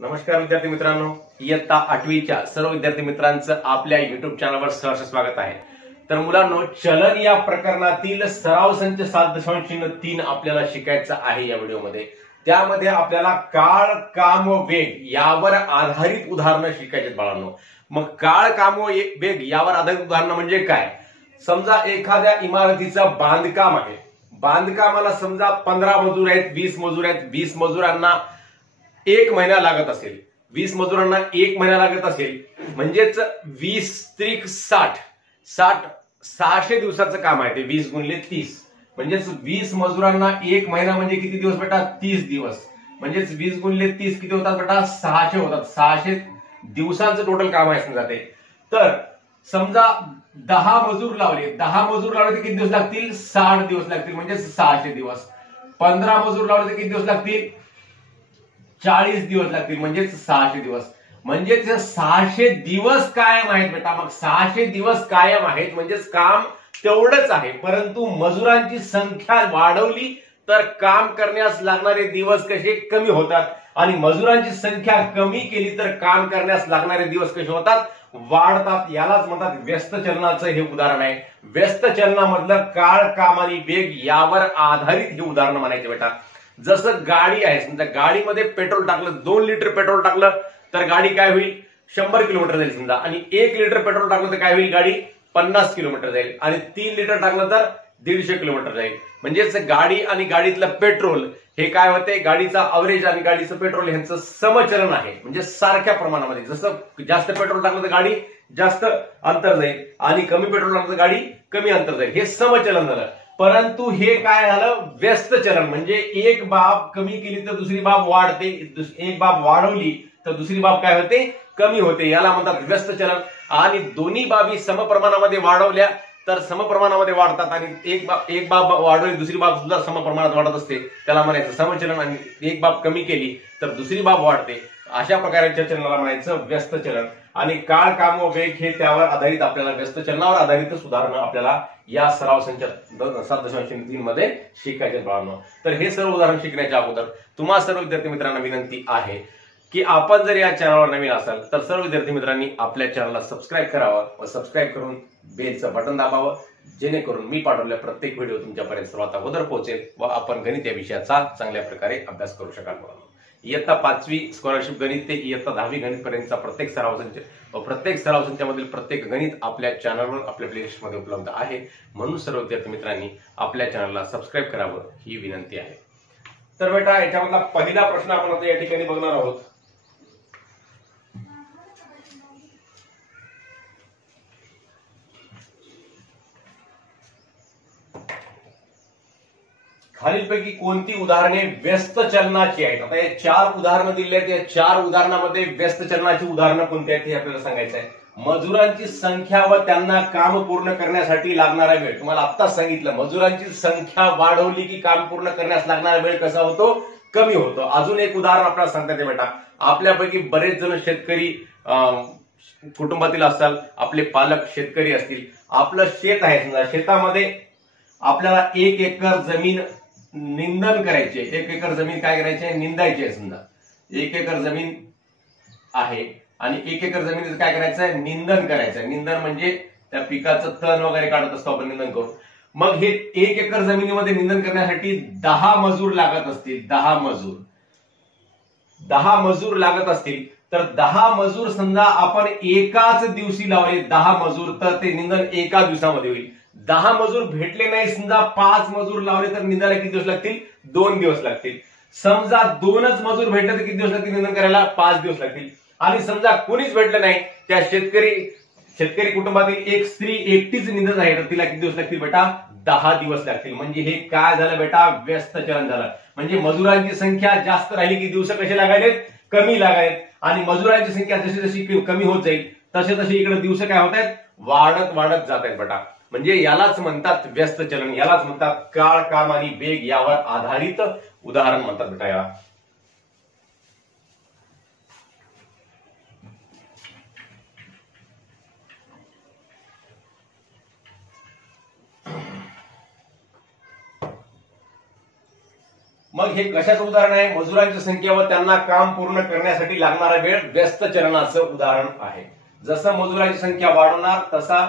नमस्कार विद्यार्थी मित्रांनो, इयत्ता 8वीच्या सर्व विद्यार्थी मित्रांचं आपल्या युट्यूब चॅनलवर सहर्ष स्वागत आहे। तर मुलांनो, चलन या प्रकरणातील सराव संच 7.3 आपल्याला शिकायचं आहे या व्हिडिओमध्ये। त्यामध्ये आपल्याला काळ, काम व वेग यावर आधारित उदाहरणं शिकायची बाळांनो। मग काळ, काम व वेग यावर आधारित उदाहरणं म्हणजे काय? समजा एखाद्या इमारतीचं बांधकाम आहे। बांधकामाला समजा 15 मजूर आहेत, 20 मजूर आहेत। 20 मजुरांना 1 महिना लागत असेल, 20 मजुरांना 1 महिना लागत असेल, म्हणजेच 20 त्रिक 60, 600 दिवसाचं काम आहे ते। 20 गुणिले 30 म्हणजेच 20 मजुरांना 1 महिना म्हणजे किती दिवस बेटा? 30 दिवस। म्हणजेच 20 गुणिले 30 किती होतात बेटा? 600 होतात। 600 दिवसांचं टोटल काम आहे समजा ते। तर समजा 10 मजूर लावले, 10 मजूर लावले तर किती दिवस लागतील? 60 दिवस लागतील, म्हणजे 600 दिवस। 15 मजूर लावले तर किती दिवस लागतील? 40 दिवस लागतील, म्हणजे 600 दिवस। म्हणजे 600 दिवस कायम आहेत बेटा। मग 600 दिवस कायम आहेत म्हणजेच काम तेवढंच आहे, परंतु मजुरांची संख्या वाढवली तर काम करण्यास लागणारे दिवस कसे कमी होतात, आणि मजुरांची संख्या कमी केली तर काम करण्यास लागणारे दिवस कसे होतात? वाढतात। यालाच म्हणतात व्यस्त चलनाचं हे उदाहरण आहे। व्यस्त चलनामधलं काळ, काम आणि वेग यावर आधारित हे उदाहरण म्हणायचे बेटा। जसं गाडी आहे, समजा गाडीमध्ये पेट्रोल टाकलं, 2 लिटर पेट्रोल टाकलं तर गाडी काय होईल? 100 किलोमीटर जाईल समजा। आणि 1 लिटर पेट्रोल टाकलं तर काय होईल? गाडी 50 किलोमीटर जाईल। आणि 3 लिटर टाकलं तर 150 किलोमीटर जाईल। म्हणजेच गाडी आणि गाडीतलं पेट्रोल हे काय होते? गाडीचा अवरेज आणि गाडीचं पेट्रोल यांचं समचलन आहे, म्हणजे सारख्या प्रमाणामध्ये। जसं जास्त पेट्रोल टाकलं तर गाडी जास्त अंतर जाईल आणि कमी पेट्रोल टाकलं तर गाडी कमी अंतर जाईल, हे समचलन झालं। परंतु हे काय झालं? व्यस्त चलन। म्हणजे एक बाब कमी केली तर दुसरी बाब वाढते, एक बाब वाढवली तर दुसरी बाब काय होते? कमी होते। याला म्हणतात व्यस्त चलन। आणि दोन्ही बाबी समप्रमाणामध्ये वाढवल्या तर समप्रमाणामध्ये वाढतात, आणि एक बाब वाढवली दुसरी बाब सुद्धा समप्रमाणात वाढत असते, त्याला म्हणायचं समचलन। आणि एक बाब कमी केली तर दुसरी बाब वाढते, अशा प्रकारच्या चलनाला म्हणायचं व्यस्त चलन। आणि काळ, काम व वेग हे त्यावर आधारित आपल्याला व्यस्त चलनावर आधारित उदाहरणं आपल्याला या सराव संच 7.3 मध्ये शिकायचे बाळांनो। तर हे सर्व उदाहरण शिकण्याच्या अगोदर तुम्हा सर्व विद्यार्थी मित्रांना विनंती आहे की आपण जर या चॅनलवर नवीन असाल तर सर्व विद्यार्थी मित्रांनी आपल्या चॅनलला सबस्क्राईब करावं व सबस्क्राईब करून बेलचं बटन दाबावं, जेणेकरून मी पाठवलेला प्रत्येक व्हिडिओ तुमच्यापर्यंत सर्वात अगोदर पोहोचेल व आपण गणित या विषयाचा चांगल्या प्रकारे अभ्यास करू शकाल। इयत्ता 5वी स्कॉलरशिप गणित ते इयत्ता 10वी गणित पर्यंतचा प्रत्येक सराव संच व प्रत्येक सराव संचामधील प्रत्येक गणित आपल्या चॅनलवर आपल्या प्लेलिस्टमध्ये उपलब्ध आहे। म्हणून सर्व विद्यार्थी मित्रांनी आपल्या चॅनलला सबस्क्राईब करावं ही विनंती आहे। तर बेटा, याच्यामधला पहिला प्रश्न आपण आता या ठिकाणी बघणार आहोत। खालीलपैकी कोणती उदाहरणे व्यस्त चलनाची आहेत? आता हे 4 उदाहरणं दिली आहेत, या 4 उदाहरणामध्ये व्यस्त चलनाची उदाहरणं कोणती आहेत हे आपल्याला सांगायचं आहे। मजुरांची संख्या व त्यांना काम पूर्ण करण्यासाठी लागणारा वेळ। तुम्हाला आत्ताच सांगितलं, मजुरांची संख्या वाढवली की काम पूर्ण करण्यास लागणारा वेळ कसा होतो? कमी होतो। अजून एक उदाहरण आपल्याला सांगता येते बेटा। आपल्यापैकी बरेच जण शेतकरी कुटुंबातील असतात, आपले पालक शेतकरी असतील। आपलं शेत आहे, समजा शेतामध्ये आपल्याला 1 एकर जमीन निंदन करायचे, 1 एकर जमीन काय करायची? निंदायची आहे। समजा 1 एकर जमीन आहे आणि 1 एकर जमिनीचं काय करायचंय? निंदन करायचंय। निंदन म्हणजे त्या पिकाचं तण वगैरे काढत असतो आपण निंदन करून। मग हे 1 एकर जमिनीमध्ये निंदन करण्यासाठी 10 मजूर लागत असतील। 10 मजूर लागत असतील तर 10 मजूर समजा आपण एकाच दिवशी लावले 10 मजूर, तर ते निंदन एका दिवसामध्ये होईल। 10 मजूर भेटले नाही, समजा 5 मजूर लावले तर निंदायला किती दिवस लागतील? 2 दिवस लागतील। समजा 2च मजूर भेटले तर किती दिवस लागतील निंदन करायला? 5 दिवस लागतील। आणि समजा कोणीच भेटलं नाही, त्या शेतकरी कुटुंबातील एक स्त्री एकटीच निंदत आहे, तर तिला किती दिवस लागतील बेटा? 10 दिवस लागतील। म्हणजे हे काय झालं बेटा? व्यस्त चलन झालं। म्हणजे मजुरांची संख्या जास्त राहिली की दिवस कसे लागायलेत? कमी लागायलेत। आणि मजुरांची संख्या जशी जशी कमी होत जाईल तसे तसे इकडे दिवस काय होत आहेत? वाढत जात आहेत बेटा। म्हणजे यालाच म्हणतात व्यस्त चलन, यालाच म्हणतात काळ, काम आणि वेग यावर आधारित उदाहरण म्हणतात बेटा याला। मग हे कशाचं उदाहरण आहे? मजुरांची संख्या व त्यांना काम पूर्ण करण्यासाठी लागणारा वेळ व्यस्त चलनाचं उदाहरण आहे. जसं मजुरांची संख्या वाढवणार तसा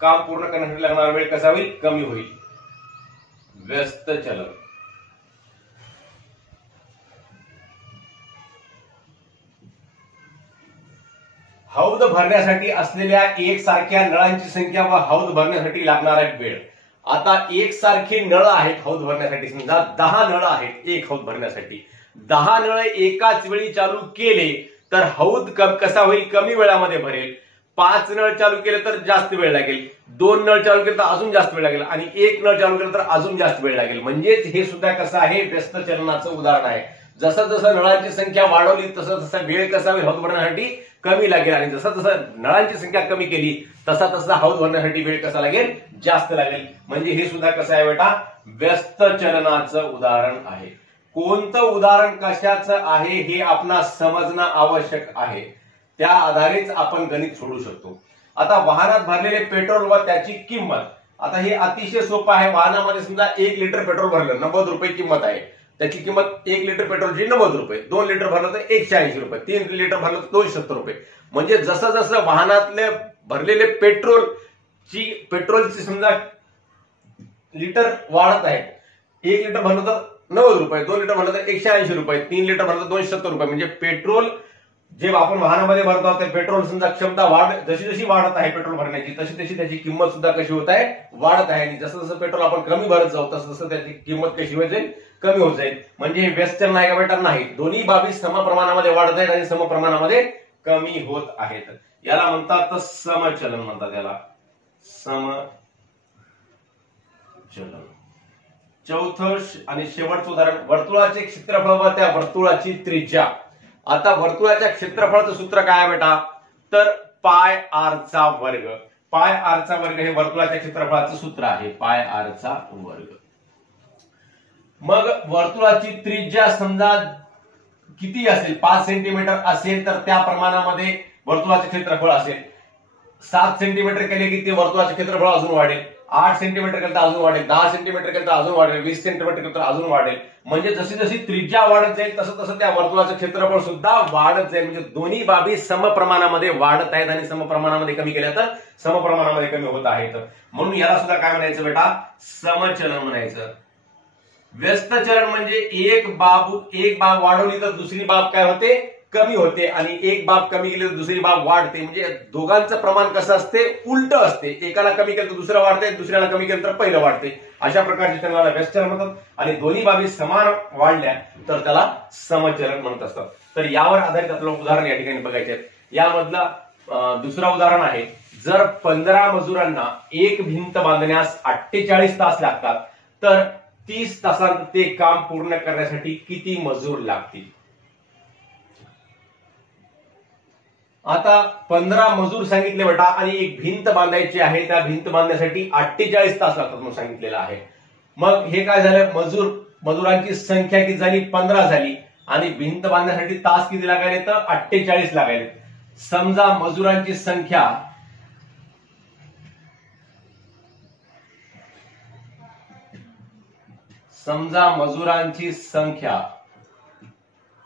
काम पूर्ण करण्यासाठी लागणारा वेळ कसा होईल? कमी होईल. व्यस्त चलन. हौद भरण्यासाठी असलेल्या एकसारख्या नळांची संख्या व हौद भरण्यासाठी लागणारा वेळ. आता एकसारखे नळ आहेत हौद भरण्यासाठी, समजा 10 नळ आहेत एक हौद भरण्यासाठी. 10 नळ एकाच वेळी चालू केले तर हौद कसा होईल? कमी वेळामध्ये भरेल. 5 नळ चालू केले तर जास्त वेळ लागेल. 2 नळ चालू केले तर अजून जास्त वेळ लागेल आणि 1 नळ चालू केलं तर अजून जास्त वेळ लागेल. म्हणजेच हे सुद्धा कसं आहे? व्यस्त चलनाचं उदाहरण आहे. जसं जसं नळांची संख्या वाढवली तसं तसं वेळ कसा होईल? हौद भरण्यासाठी कमी लागेल आणि जसं जसं नळांची संख्या कमी केली तसा तसा हौद भरण्यासाठी वेळ कसा लागेल? जास्त लागेल. म्हणजे हे सुद्धा कसं आहे बेटा? व्यस्त चलनाचं उदाहरण आहे. कोणतं उदाहरण कशाचं आहे हे आपणास समजणं आवश्यक आहे. त्या आधारेच आपण गणित सोडू शकतो. आता वाहनात भरलेले पेट्रोल व त्याची किंमत. आता हे अतिशय सोपं आहे. वाहनामध्ये समजा 1 लिटर पेट्रोल भरलं, 90 रुपये किंमत आहे. त्याची किंमत 1 लिटर पेट्रोलची 90 रुपये. 2 लिटर भरलं तर 180 रुपये. 3 लिटर भरलं तर 270 रुपये. म्हणजे जसं जसं वाहनातले भरलेले पेट्रोलची समजा लिटर वाढत आहे. 1 लिटर भरलं तर 90 रुपये, 2 लिटर भरलं तर 180 रुपये, 3 लिटर भरलं तर 270 रुपये. म्हणजे पेट्रोल जे आपण वाहनामध्ये भरतो ते पेट्रोल समजा क्षमता जशी जशी वाढत आहे पेट्रोल भरण्याची तशी तशी त्याची किंमत सुद्धा कशी होत आहे? वाढत आहे. आणि जसं जसं पेट्रोल आपण कमी भरत जाऊ तसं तसं त्याची किंमत कशी होत जाईल? कमी होत जाईल. म्हणजे हे व्यस्त चलन आहे का बेटा? नाही. दोन्ही बाबी समप्रमाणामध्ये वाढत आहेत आणि समप्रमाणामध्ये कमी होत आहेत. याला म्हणतात समचलन म्हणतात. याला समचलन. चौथं आणि शेवटचं उदाहरण, वर्तुळाचे क्षेत्रफळ व त्या वर्तुळाची त्रिज्या. आता वर्तुळाच्या क्षेत्रफळाचं सूत्र काय आहे बेटा? तर पाय आर चा वर्ग. पाय आर चा वर्ग हे वर्तुळाच्या क्षेत्रफळाचं सूत्र आहे. पाय आर चा वर्ग. मग वर्तुळाची त्रिज्या समजा किती असेल? 5 सेंटीमीटर असेल तर त्या प्रमाणामध्ये वर्तुळाचे क्षेत्रफळ असेल. 7 सेंटीमीटर केले की ते वर्तुळाचे क्षेत्रफळ अजून वाढेल. 8 सेंटीमीटर केलं तर अजून वाढेल. 10 सेंटीमीटर केलं तर अजून वाढेल. 20 सेंटीमीटर केलं तर अजून वाढेल. म्हणजे जशी जशी त्रिज्या वाढत जाईल तसं तसं त्या वर्तुळाचं क्षेत्रफळ सुद्धा वाढत जाईल. म्हणजे दोन्ही बाबी समप्रमाणामध्ये वाढत आहेत आणि समप्रमाणामध्ये कमी केल्या तर समप्रमाणामध्ये कमी होत आहेत. म्हणून याला सुद्धा काय म्हणायचं बेटा? समचलन म्हणायचं. व्यस्त चलन म्हणजे एक बाब वाढवली तर दुसरी बाब काय होते? कमी होते. आणि एक बाब कमी केली तर दुसरी बाब वाढते. म्हणजे दोघांचं प्रमाण कसं असते? उलट असते. एकाला कमी केलं तर दुसरं वाढते, दुसऱ्याला कमी केलं तर पहिलं वाढते. अशा प्रकारचे चलनाला व्यस्त चलन म्हणतात. आणि दोन्ही बाबी समान वाढल्या तर त्याला समचलन म्हणत असतात. तर यावर आधारित आपल्याला उदाहरण या ठिकाणी बघायचे आहेत. यामधला दुसरा उदाहरण आहे, जर 15 मजुरांना एक भिंत बांधण्यास 48 तास लागतात तर 30 तासांत ते काम पूर्ण करण्यासाठी किती मजूर लागतील? आता 15 मजूर सांगितले बेटा आणि एक भिंत बांधायची आहे. त्या भिंत बांधण्यासाठी 48 तास लागतात म्हणून सांगितलेलं आहे. मग हे काय झालं? मजुरांची संख्या किती झाली? 15 झाली. आणि भिंत बांधण्यासाठी तास किती लागायले? तर 48 लागायले. समजा मजुरांची संख्या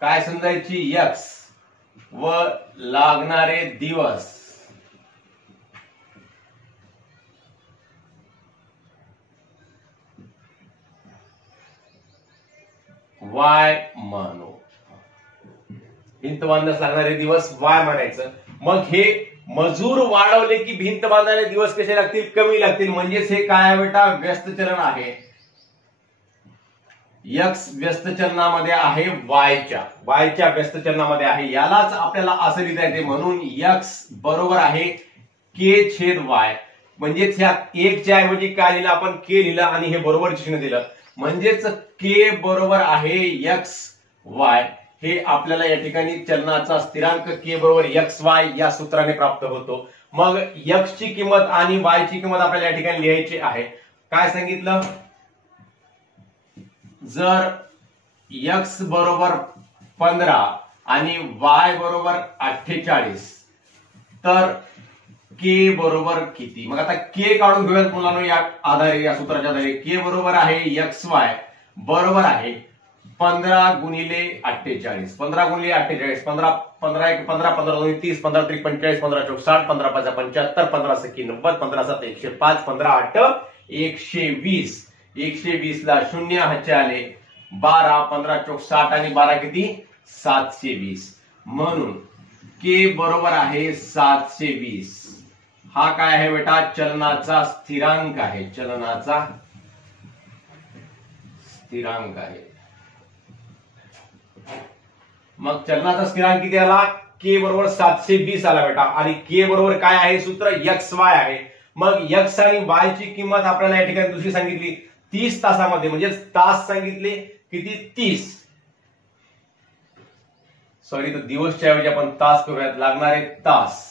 काय समजायची? X व लागणारे दिवस Y मानू. भिंत बांधण्यास लागणारे दिवस Y मानायचं. मग हे मजूर वाढवले की भिंत बांधणारे दिवस कसे लागतील? कमी लागतील. म्हणजेच हे काय आहे बेटा? व्यस्त चलन आहे. X व्यस्त चलनामध्ये आहे वायच्या व्यस्त चलनामध्ये आहे. यालाच आपल्याला असं लिहिता येते. म्हणून X बरोबर आहे K/Y. म्हणजेच ह्या 1 च्या ऐवजी काय लिहिलं आपण? K लिहिलं आणि हे बरोबर चिन्ह दिलं. म्हणजेच K बरोबर आहे XY. हे आपल्याला या ठिकाणी चलनाचा स्थिरांक K बरोबर XY या सूत्राने प्राप्त होतो. मग X ची किंमत आणि Y ची किंमत आपल्याला या ठिकाणी लिहायची आहे. काय सांगितलं? जर X बरोबर 15 आणि Y बरोबर 48 तर K बरोबर किती? मग आता K काढून घेऊयात मुलांनो या सूत्राच्या आधारे. K बरोबर आहे XY बरोबर आहे 15 × 48, 15 × 48, 15 15 1 15 15 2 30, 15 3 45, 15 4 60, 15 5 75, 15 6 90, 15 7 105, 15 8 120. 120 ला शून्य हाचे आले 12, 15 चौक 60 आणि 12 किती 720. म्हणून के बरोबर आहे 720. हा काय आहे बेटा, चलनाचा स्थिरांक आहे, चलनाचा स्थिरांक आहे. मग चलनाचा स्थिरांक किती आला, के बरोबर 720 आला बेटा. आणि के बरोबर काय आहे सूत्र, एक्स वाय आहे. मग एक्स आणि वाय ची किंमत आपल्याला या ठिकाणी दुसरी सांगितली 30 तासामध्ये, म्हणजे तास सांगितले किती 30. सॉरी, तर दिवसच्या ऐवजी आपण तास करूयात, लागणारे तास.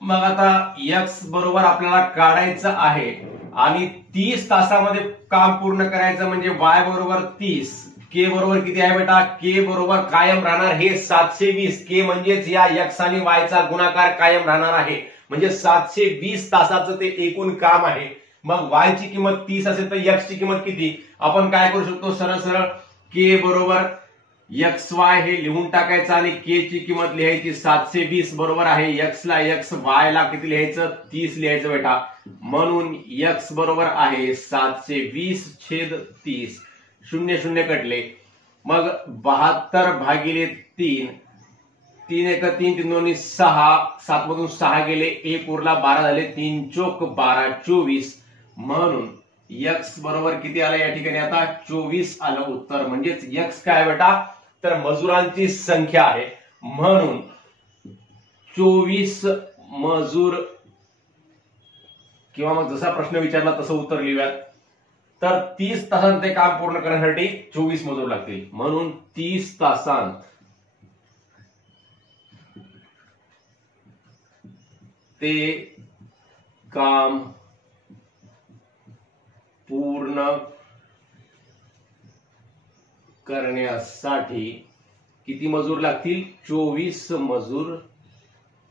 मग आता एक्स बरोबर आपल्याला काढायचं आहे आणि 30 तासामध्ये काम पूर्ण करायचं, म्हणजे वाय बरोबर 30. के बरोबर किती आहे बेटा, के बरोबर कायम राहणार हे 720. के म्हणजेच या एक्स आणि वायचा गुणाकार कायम राहणार आहे, म्हणजे 720 तासाचं ते एकूण काम आहे. मग वाय ची किंमत 30 असेल तर एक्स ची किंमत किती, आपण काय करू शकतो, सरळ सरळ के बरोबर एक्स वाय हे लिहून टाकायचं आणि के ची किंमत लिहायची 720 बरोबर आहे. एक्स ला एक्स, वाय ला किती लिहायचं 30 लिहायचं बेटा. म्हणून एक्स बरोबर आहे 720/30. 0 0 कटले. मग 72 भागिले 3, 3 1 3 3 2 6, 7 मधून 6 गेले, 1 उरला 12 झाले, 3 चोक 12 24. म्हणून एक्स बरोबर किती आलं या ठिकाणी, आता 24 आलं उत्तर. म्हणजेच एक्स काय बेटा, तर मजुरांची संख्या आहे. म्हणून 24 मजूर, किंवा मग जसा प्रश्न विचारला तसं उत्तर लिहूयात. तर 30 तासांत ते काम पूर्ण करण्यासाठी 24 मजूर लागतील. म्हणून 30 तासांत ते काम पूर्ण करण्यासाठी किती मजूर लागतील, 24 मजूर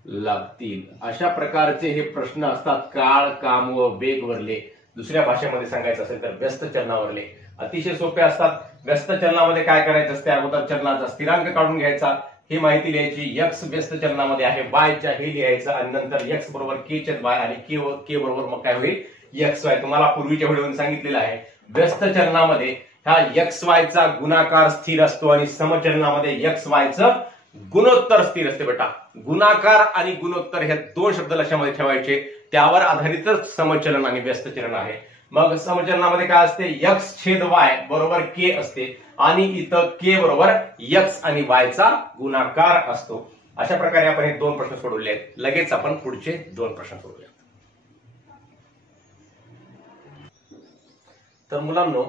लागतील. अशा प्रकारचे हे प्रश्न असतात काळ, काम व वेग वरले. दुसऱ्या भाषेमध्ये सांगायचं असेल तर व्यस्त चलनावरले. अतिशय सोपे असतात. व्यस्त चलनामध्ये काय करायचं असते, अगोदर चलनाचा स्थिरांक काढून घ्यायचा, ही माहिती लिहायची. एक्स व्यस्त चलनामध्ये आहे, वाय च्या हे लिहायचं, आणि नंतर एक्स बरोबर के छेद वाय आणि के बरोबर मग काय होईल एक्स वाय. तुम्हाला पूर्वीच्या व्हिडिओमध्ये सांगितलेलं आहे, व्यस्त चलनामध्ये हा एक्स वाय चा गुणाकार स्थिर असतो आणि समचलनामध्ये एक्स वाय चं गुणोत्तर स्थिर असते बेटा. गुणाकार आणि गुणोत्तर हे दोन शब्द लक्षामध्ये ठेवायचे, त्यावर आधारितच समचलन आणि व्यस्त चलन आहे. मग समचलनामध्ये काय असते, एक्स छेद वाय बरोबर के असते, आणि इथं के बरोबर एक्स आणि वाय चा गुणाकार असतो. अशा प्रकारे आपण हे दोन प्रश्न सोडवले आहेत. लगेच आपण पुढचे दोन प्रश्न सोडवूया. तर मुलांनो,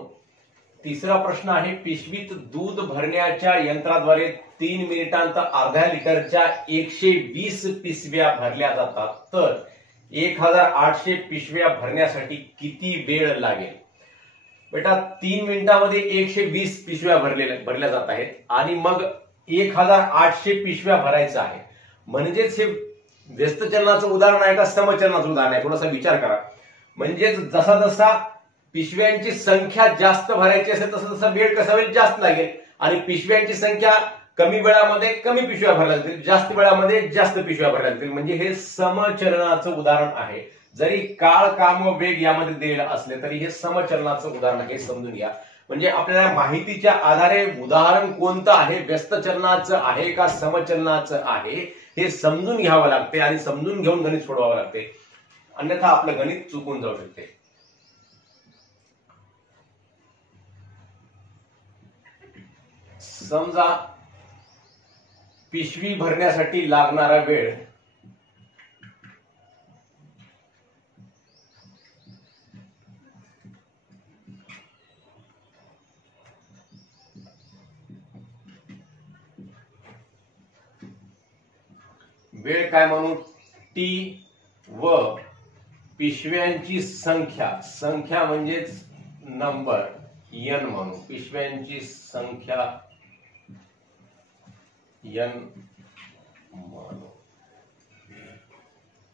तिसरा प्रश्न आहे, पिशवीत दूध भरण्याच्या यंत्राद्वारे 3 मिनिटांत अर्ध्या लिटरच्या 120 पिशव्या भरल्या जातात, तर 1800 पिशव्या भरण्यासाठी किती वेळ लागेल. बेटा 3 मिनिटांमध्ये 120 पिशव्या भरल्या जात आहेत आणि मग 1800 पिशव्या भरायचं आहे. म्हणजेच हे व्यस्त चलनाचं उदाहरण आहे का समचलनाचं उदाहरण आहे, थोडासा विचार करा. म्हणजेच जसा जसा पिशव्यांची संख्या जास्त भरायची असेल तसं तसा वेळ कसा होईल, जास्त लागेल. आणि पिशव्यांची संख्या कमी वेळामध्ये कमी पिशव्या भरल्या जातील, जास्त वेळामध्ये जास्त पिशव्या भरल्या जातील. म्हणजे हे समचलनाचं उदाहरण आहे. जरी काळ, काम व वेग यामध्ये दिलेलं असले तरी हे समचलनाचं उदाहरण आहे, समजून घ्या. म्हणजे आपल्याला माहितीच्या आधारे उदाहरण कोणतं आहे, व्यस्त चलनाचं आहे का समचलनाचं आहे, हे समजून घ्यावं लागते आणि समजून घेऊन गणित सोडवावं लागते, अन्यथा आपलं गणित चुकून जाऊ शकते. समजा पिशवी भरण्यासाठी लागणारा वेळ काय म्हणू, टी, व पिशव्यांची संख्या म्हणजेच नंबर एन म्हणू, पिशव्यांची संख्या एन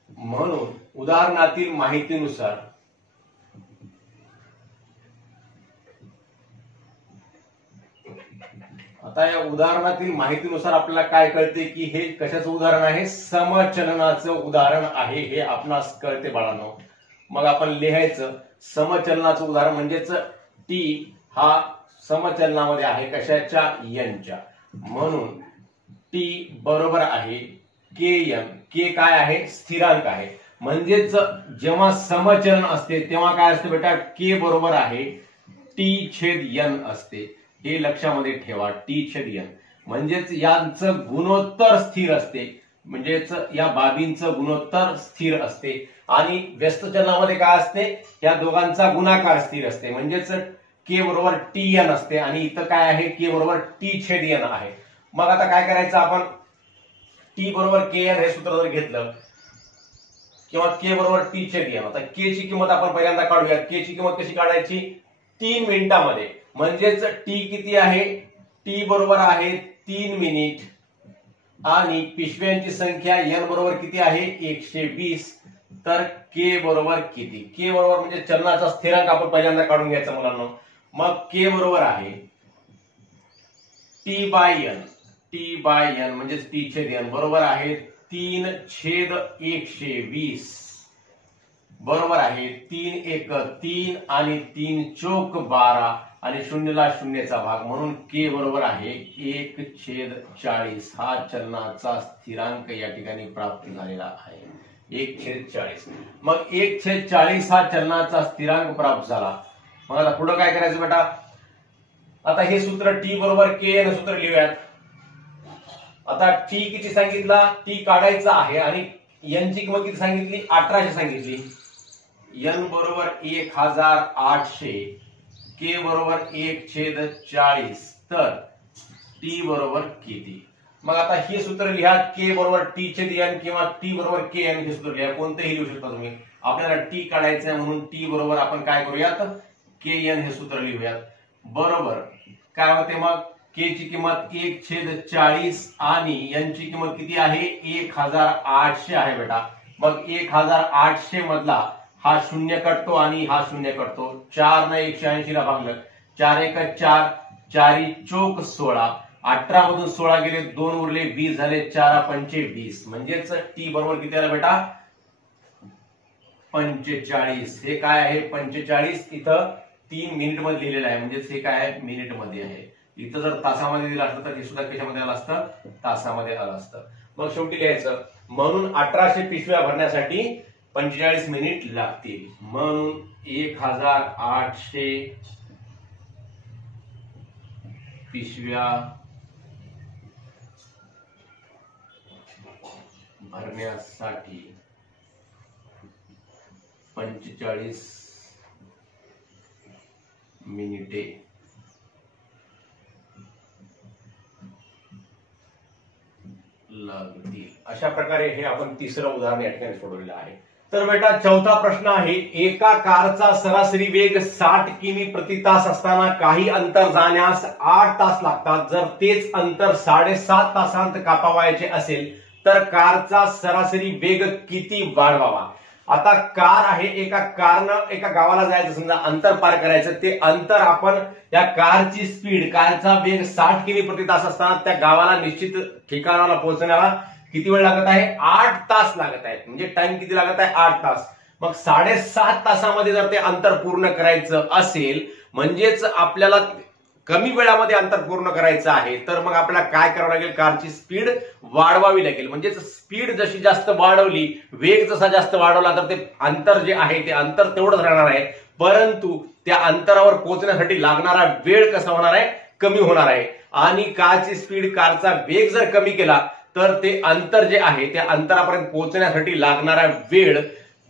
म्हणून उदाहरणातील माहितीनुसार आता या उदाहरणातील माहितीनुसार आपल्याला काय कळते की हे कशाचं उदाहरण आहे, समचलनाचं उदाहरण आहे, हे आपणास कळते बाळांनो. मग आपण लिहायचं समचलनाचं उदाहरण म्हणजेच टी हा समचलनामध्ये आहे कशाच्या, एनच्या. म्हणून टी बरोबर आहे के एन. के काय आहे, स्थिरांक आहे. म्हणजेच जेव्हा समचलन असते तेव्हा काय असते बेटा, के बरोबर आहे टी छेद एन असते. हे लक्षामध्ये ठेवा, टी छेद एन. म्हणजेच यांचं गुणोत्तर स्थिर असते, म्हणजेच या बाबींचं गुणोत्तर स्थिर असते. आणि व्यस्त चलनामध्ये काय असते, या दोघांचा गुणाकार स्थिर असते. म्हणजेच के बरोबर टी एन असते आणि इथं काय आहे, के बरोबर टी छेद एन आहे. मग आता काय करायचं आपण, टी बरोबर के एन हे सूत्र जर घेतलं किंवा के बरोबर टी छेद एन. आता के ची किंमत आपण पहिल्यांदा काढूया. के ची किंमत कशी काढायची, 3 मिनिटांमध्ये. म्हणजेच टी किती आहे, टी बरोबर आहे 3 मिनिट आणि पिशव्यांची संख्या एन बरोबर किती आहे, 120. तर के बरोबर किती, के बरोबर म्हणजे चलनाचा स्थिरांक आपण पहिल्यांदा काढून घ्यायचा मुलांना. मग के बरोबर आहे T by N. T by N म्हणजे टी छेद एन बरोबर आहे 3 छेद 120 बरोबर आहे 3 एक 3 आणि 3 चौक 12 आणि शून्यला शून्यचा भाग. म्हणून के बरोबर आहे 1/40. हा चलनाचा स्थिरांक या ठिकाणी प्राप्त झालेला आहे, 1/40. मग 1/40 हा चलनाचा स्थिरांक प्राप्त झाला. मग आता पुढे काय करायचं बेटा, आता हे सूत्र टी बरोबर के एन सूत्र लिहूयात. आता टी किती सांगितला, टी काढायचा आहे आणि एन ची किंमत किती सांगितली, 1800 सांगितली. एन बरोबर 1800, के बरोबर 1/40. तर टी बरोबर किती. मग आता हे सूत्र लिहा, के बरोबर टी छेद एन किंवा टी बरोबर के एन हे सूत्र लिहा, कोणतेही लिहू शकता तुम्ही. आपल्याला टी काढायचं आहे म्हणून टी बरोबर आपण काय करूयात, के एन हे सूत्र लिहूयात. बरोबर काय होते मग, के ची किंमत 1/40 आणि एन ची किंमत किती आहे, 1800 आहे बेटा. मग 1800 मधला हा शून्य कटतो आणि हा शून्य कटतो. 4 ने 180 ला भागलं, 4 एक 4, 4 चौक 16, 18 मधून 16 गेले, 2 उरले 20 झाले, 4 पंचे 20. म्हणजेच टी बरोबर किती आला बेटा, 45. हे काय आहे 45, इथं 3 मिनिट मध्ये लिहिलेलं आहे, म्हणजेच हे काय आहे मिनिट मध्ये आहे. इथं जर तासामध्ये दिलं असतं तर हे सुद्धा कशामध्ये आलं असतं, तासामध्ये आलं असतं. मग शेवटी लिहायचं, म्हणून 1800 पिशव्या भरण्यासाठी 45 मिनिट लागतील. म्हणून 1800 पिशव्या भरण्यासाठी 45 मिनिटे लागतील. अशा प्रकारे हे आपण तिसरं उदाहरण या ठिकाणी सोडवलेलं आहे. तर बेटा चौथा प्रश्न आहे, एका कारचा सरासरी वेग 60 किमी प्रति तास असताना काही अंतर जाण्यास 8 तास लागतात. जर तेच अंतर 7.5 तासांत कापावायचे असेल तर कारचा सरासरी वेग किती वाढवावा. आता कार आहे, एका कारनं एका गावाला जायचं, समजा अंतर पार करायचं. ते अंतर आपण या कारची स्पीड, कारचा वेग 60 किमी प्रति तास असताना त्या गावाला निश्चित ठिकाणाला पोहोचण्याला किती वेळ लागत आहे, 8 तास लागत आहेत. म्हणजे टाइम किती लागत आहे, 8 तास. मग 7.5 तासामध्ये जर ते अंतर पूर्ण करायचं असेल, म्हणजेच आपल्याला कमी वेळामध्ये अंतर पूर्ण करायचं आहे, तर मग आपल्याला काय करावं लागेल, कारची स्पीड वाढवावी लागेल. म्हणजेच स्पीड जशी जास्त वाढवली, वेग जसा जास्त वाढवला, तर ते अंतर जे आहे ते अंतर तेवढंच राहणार आहे, परंतु त्या अंतरावर पोहोचण्यासाठी लागणारा वेळ कसा होणार आहे, कमी होणार आहे. आणि कारची स्पीड, कारचा वेग जर कमी केला तर ते अंतर जे आहे त्या अंतरापर्यंत पोहोचण्यासाठी लागणारा वेळ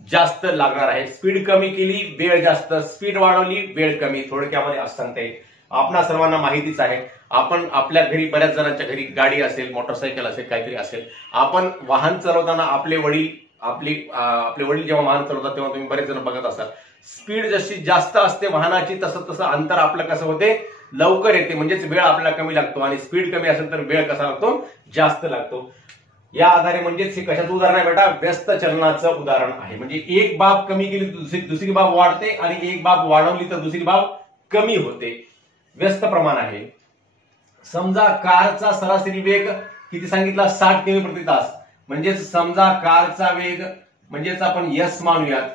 जास्त लागणार आहे. स्पीड कमी केली, वेळ जास्त, स्पीड वाढवली, वेळ कमी. थोडक्यामध्ये असं सांगता येईल. आपणा सर्वांना माहितीच आहे, आपण आपल्या घरी, बऱ्याच जणांच्या घरी गाडी असेल, मोटरसायकल असेल, काहीतरी असेल, आपण वाहन चालवताना आपले वडील जेव्हा वाहन चालवतात तेव्हा तुम्ही बरेच जण बघत असाल, स्पीड जशी जास्त असते वाहनाची तसं तसं अंतर आपलं कसं होते, लवकर येते. म्हणजेच वेळ आपल्याला कमी लागतो. आणि स्पीड कमी असेल तर वेळ कसा लागतो, जास्त लागतो. या आधारे म्हणजेच हे कशाचं उदाहरण आहे बेटा, व्यस्त चलनाचं उदाहरण आहे. म्हणजे एक बाब कमी केली दुसरी बाब वाढते आणि एक बाब वाढवली तर दुसरी बाब कमी होते. व्यस्त प्रमाण आहे. समजा कारचा सरासरी वेग किती सांगितला 60 किमी प्रति तास. म्हणजेच समजा कारचा वेग म्हणजेच आपण यस मानूयात.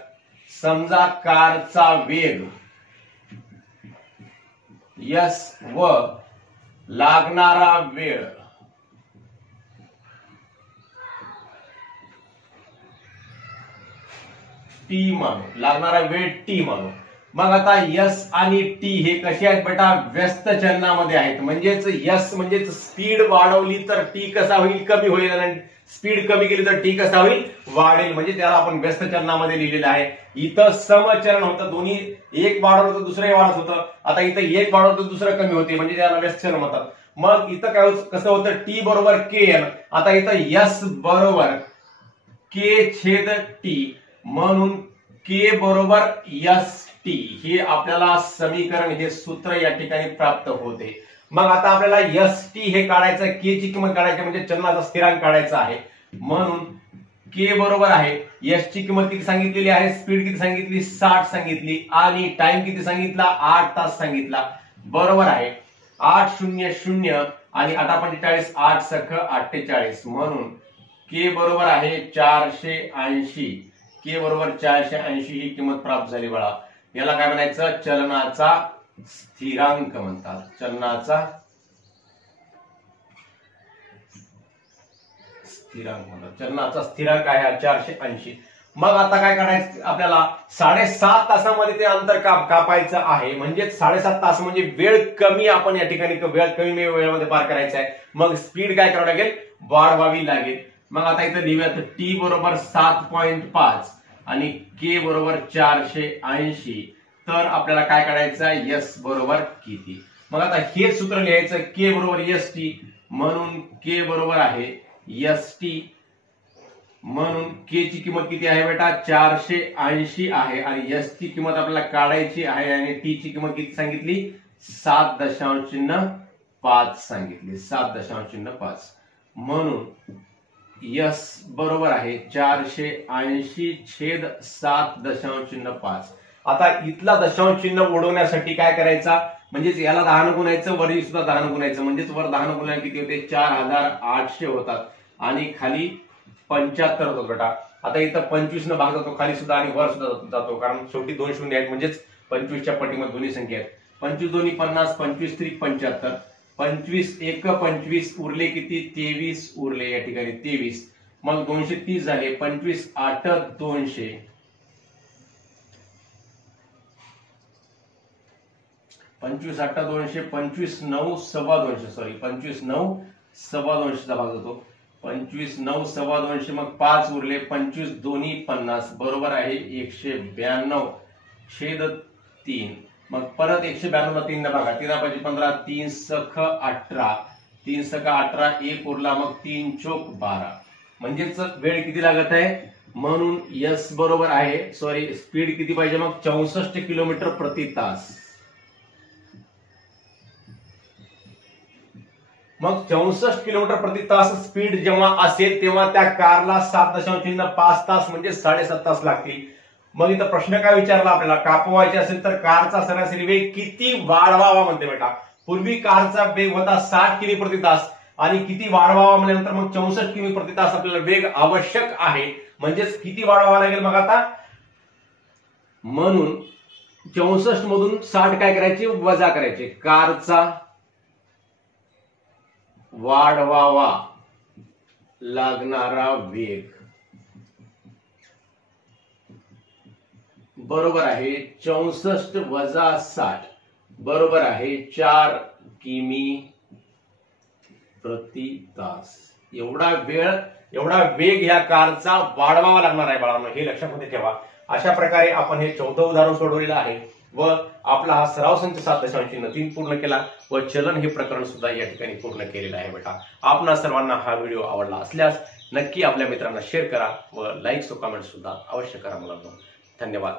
समजा कारचा वेग यस व लागणारा वेळ टी मानू. लागणारा वेळ टी मानू. मग आता यस आणि टी हे कसे आहेत बेटा? व्यस्त चलनामध्ये आहेत. म्हणजेच यस म्हणजेच स्पीड वाढवली तर टी कसा होईल? कमी होईल. आणि स्पीड कमी केली तर टी कसा होईल? वाढेल. म्हणजे त्याला आपण व्यस्त चलनामध्ये लिहिलेलं आहे. इथं समचलन होतं. दोन्ही एक वाढवलं तर दुसरंही वाढत होतं. आता इथं एक वाढवलं तर दुसरं कमी होते. म्हणजे त्याला व्यस्त चलन म्हणतात. मग इथं काय कसं होतं? टी बरोबर के एन. आता इथं यस बरोबर के छेद टी म्हणून के बरोबर यस टी हे आपल्याला समीकरण हे सूत्र या ठिकाणी प्राप्त होते. मग आता आपल्याला एस टी हे काढायचं, के ची किंमत काढायची म्हणजे चलनाचा स्थिरांक काढायचा आहे. म्हणून के बरोबर आहे एस ची किंमत किती सांगितलेली आहे? स्पीड किती सांगितली? 60 सांगितली. आणि टाइम किती सांगितला? 8 तास सांगितला. बरोबर आहे 800 आणि 8×45 8 सख 48. म्हणून के बरोबर आहे 480. के बरोबर 480 ही किंमत प्राप्त झाली बाळा. याला काय म्हणायचं? चलनाचा स्थिरांक म्हणतात. चलनाचा स्थिरांक म्हणतात. चलनाचा स्थिरांक आहे हा 480. मग आता काय करायचं आपल्याला? 7.5 तासामध्ये ते अंतर कापायचं आहे. म्हणजे 7.5 तास म्हणजे वेळ कमी. आपण या ठिकाणी वेळ कमी वेळेमध्ये पार करायचा आहे. मग स्पीड काय करावं लागेल? वाढवावी लागेल. मग आता इथं लिहूया तर टी बरोबर 7.5 आणि के बरोबर 480. तर आपल्याला काय काढायचं? एस बरोबर किती? मग आता हेच सूत्र लिहायचं. के बरोबर एस टी म्हणून के बरोबर आहे एस टी म्हणून के ची किंमत किती आहे बेटा? 480 आहे. आणि एस ची किंमत आपल्याला काढायची आहे. आणि टी ची किंमत किती सांगितली? 7.5 सांगितली. 7.5 म्हणून यस बरोबर आहे 480 छेद 7.5. आता इथला दशांश चिन्ह उडवण्यासाठी काय करायचा? म्हणजेच याला 10 गुणायचं, वरही सुद्धा 10 गुणायचं. म्हणजेच वर 10 गुणल्याने किती होते? 4800 होतात. आणि खाली 75 होतो बेटा. आता इथं 25 न भाग जातो खाली सुद्धा आणि वर सुद्धा जातो. कारण शेवटी 2 शून्य आहेत. म्हणजेच 25च्या पटीमध्ये दोन्ही संख्या आहेत. 25 दोन्ही 50, 25 त्रिक 75, 25 एक 25 उरले किती? 23 उरले या ठिकाणी 23. मग 230 झाले. 25 8 200. 25 8 200, 25 9 सव्वा 200. सॉरी 25 9 सव्वा 200चा भाग जातो. 25 9 सव्वा 200. मग 5 उरले. 25 दोन्ही 50 बरोबर आहे 192 छेद 3. मग परत 192 ला 3 बघा. 3 15 3 सख 18. 3 सख 18 एक उरला. मग 3 चोक 12. म्हणजेच वेळ किती लागत आहे? म्हणून यस बरोबर आहे सॉरी स्पीड किती पाहिजे? मग 64 किलोमीटर प्रति तास. मग 64 किलोमीटर प्रति तास स्पीड जेव्हा असेल तेव्हा त्या कारला 7.5 तास म्हणजे 7.5 तास लागतील. मग इथं प्रश्न काय विचारला आपल्याला? कापवायचे असेल तर कारचा सरासरी वेग किती वाढवावा म्हणते बेटा. पूर्वी कारचा वेग होता 60 किमी प्रति तास आणि किती वाढवावा म्हणल्यानंतर मग 64 किमी प्रति तास आपल्याला वेग आवश्यक आहे. म्हणजेच किती वाढवावा लागेल मग आता? म्हणून 64 मधून 60 काय करायचे? वजा करायचे. कारचा वाढवावा लागणारा वेग बरोबर आहे 64 वजा 60 बरोबर आहे 4 किमी प्रति तास. एवढा वेग ह्या कारचा वाढवावा लागणार आहे बाळांनो. हे लक्षात ठेवा. अशा प्रकारे आपण हे 14th उदाहरण सोडवलेलं आहे व आपला हा सराव संच 7.3 पूर्ण केला व चलन हे प्रकरण सुद्धा या ठिकाणी पूर्ण केलेलं आहे बेटा. आपणा सर्वांना हा व्हिडिओ आवडला असल्यास नक्की आपल्या मित्रांना शेअर करा व लाईक्स व कमेंट सुद्धा अवश्य करा मुलांनो. धन्यवाद.